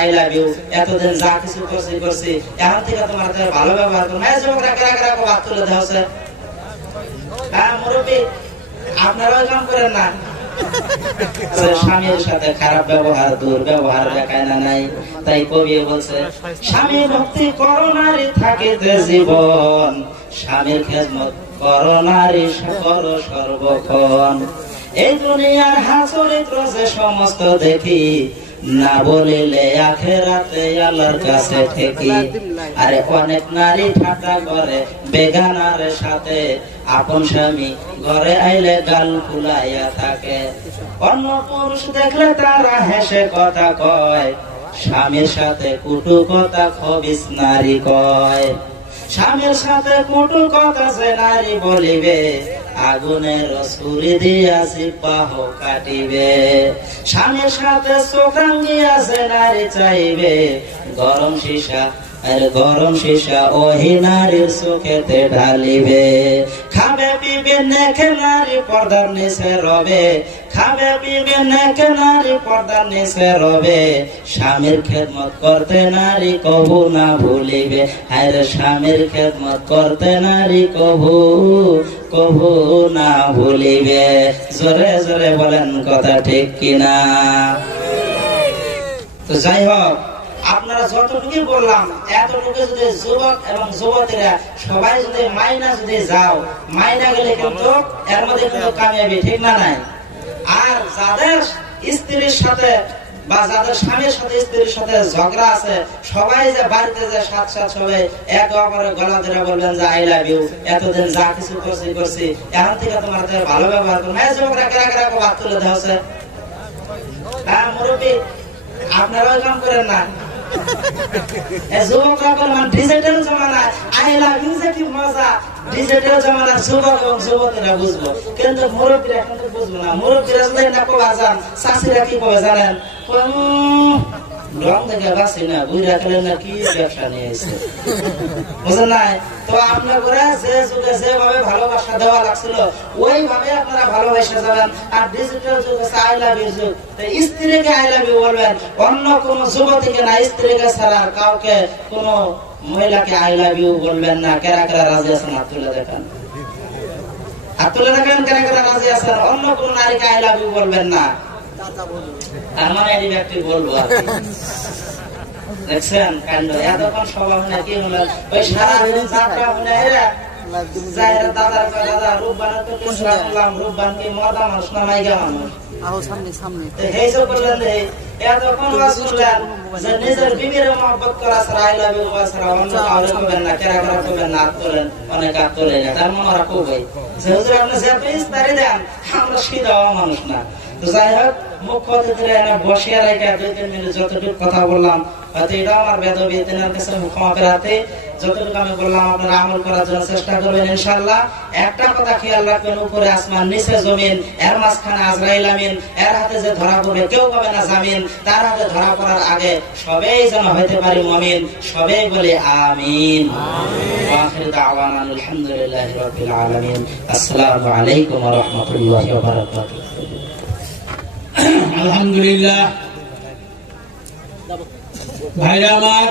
I love you, এতদিন যা কিছু করছি এখন থেকে তোমার ভালো ব্যবহার করো। বাদ তুলে দেওয়া হচ্ছে। হ্যাঁ মুরব্বী, আপনারাও কাম করেন না। স্বামীর সাথে খারাপ ব্যবহার দুর্ব্যবহার দেখায় না নাই। তাই কবি বলছে, স্বামী ভক্তি করো নারী থাকিতে জীবন, স্বামীর খেদমত করো নারী করো সর্বক্ষণ। এই দুনিয়ার হাসরিত্র যে সমস্ত দেখি, না বলিলে আখেরাতে আল্লাহর কাছে ঠেকি। আরে অনেক নারী ঠাট্টা করে বেগানার সাথে, আপন স্বামী ঘরে আইলে গাল ফুলাইয়া থাকে। অন্য পুরুষ দেখলে তারা হেসে কথা কয়, স্বামীর সাথে কুটু কথা খবিস নারী কয়। স্বামীর সাথে কুটু কথা যে নারী বলিবে, আগুনের ছুরি দিয়া জিহ্বাহ কাটিবে। স্বামীর সাথে চোখাঙ্গিয়া যে নারী চাইবে, গরম সীসা ওহি নারীর চোখেতে ঢালিবে। খাবে পিবে নেখে নারী পর্দার নিচে রবে, খাবে পিবে নেখে নারী পর্দার নিচে রবে। স্বামীর খেদমত করতে নারী কভু না ভুলিবে, হায়রে স্বামীর খেদমত করতে নারী কভু না ভুলিবে। জোরে জোরে বলেন কথা ঠিক কিনা? তো যাই হোক, আপনারা যতটুকু বললাম এতটুকু যদি যুবক এবং যুবতীরা সবাই যদি মাইনা যাও, মাইনা গেলে কিন্তু এর মধ্যে কিন্তু কামিয়াবি, ঠিক না নাই? আর যাদের স্ত্রীর সাথে বা যাদের স্বামীর সাথে স্ত্রীর সাথে ঝগড়া আছে, সবাই যে বাড়িতে যে সাথ সবাই এক অপরের গলা ধরে বলবেন যে আই লাভ ইউ, এতদিন যা কিছু করছি এখন থেকে তোমার ভালো ব্যবহার করো। হ্যাঁ যুবকরা বাদ তুলে দেওয়া হচ্ছে। হ্যাঁ মুরব্বী, আপনারাও কাম করেন না। যুবকরা বলবেন ডিজিটাল জমানায় আই লাভ ইউ যে কি মজা, ডিজিটাল জমানার যুবক এবং যুবতীরা বুঝবো, কিন্তু মুরব্বীরা এখন তো বুঝবো না। মুরব্বীরা যদি না কবা যান, চাষিরা কি কবে জানেন? রং দেখে বাঁচি না, বুঝা খেলেন না কি ব্যবসা নিয়ে এসে, বুঝলেন নাই? তো আপনার করে যে যুগে যেভাবে ভালোবাসা দেওয়া লাগছিল ওইভাবে আপনারা ভালোবাসা যাবেন। আর ডিজিটাল যুগ আছে আই লাভ ইউ যুগ, স্ত্রীকে আই লাভ ইউ বলবেন, অন্য কোন যুবতীকে না, স্ত্রীকে ছাড়া কাউকে কোন মহিলাকে আই লাভ ইউ বলবেন না। কেরা কেরা রাজি আছেন হাত তুলে দেখেন, হাত তুলে দেখেন কেরা কেরা রাজি আছেন। অন্য কোন নারীকে আই লাভ ইউ বলবেন না। তার মানে এই ব্যক্তি বলবো আর কি। দেখছেন কাণ্ড, এতক্ষণ সভা হলে কি হলো, ওই সারাদিন যাত্রা হলে দাদার দাদা রূপবানের তো কিছু রাখলাম, রূপবান কি মদা মানুষ না মাইগা মানুষ। নিজের বিবির মহব্বত করা ছাড়া আই লাভ ইউ ছাড়া অন্য কাউরে করবেন না, কেরা কেরা করবেন না, হাত তোলেন, অনেক হাত তোলেন না। তার মনে রাখো ভাই যে হুজুর আপনি যে ইস্তারি দেন, আমরা সিধা মানুষ না। তো যাই হোক, মুখ্য অতিথিরা এনে বসিয়ে রেখে 2-3 মিনিট যতটুকু কথা বললাম, হয়তো এটাও আমার বেদবি, তেনার কাছে ক্ষমা পেরাতে যতটুকু আমি বললাম আপনারা আমল করার জন্য চেষ্টা করবেন ইনশাআল্লাহ। একটা কথা খেয়াল রাখবেন, উপরে আসমান নিচে জমিন, এর মাঝখানে আজরাইল আমিন, এর হাতে যে ধরা পড়বে কেউ পাবে না জামিন। তার হাতে ধরা পড়ার আগে সবাই যেন হইতে পারি মুমিন, সবাই বলে আমিন। আখির দাওয়ানা আলহামদুলিল্লাহি রাব্বিল আলামিন। আসসালামু আলাইকুম ওয়া রাহমাতুল্লাহি ওয়া বারাকাতুহু। আলহামদুলিল্লাহ ভাইরা আমার,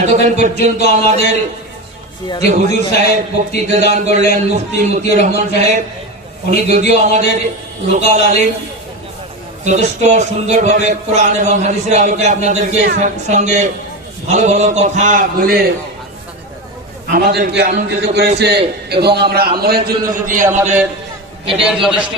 এতক্ষণ পর্যন্ত আমাদের যে হুজুর সাহেব বক্তৃতা দান করলেন, মুফতি মতিউর রহমান সাহেব, উনি যদিও আমাদের লোকাল আলিম, যথেষ্ট সুন্দরভাবে কোরআন এবং হাদিসের আলোকে আপনাদেরকে সঙ্গে ভালো ভালো কথা বলে আমাদেরকে আনন্দিত করেছে, এবং আমরা আমলের জন্য যদি আমাদের এটাই যথেষ্ট।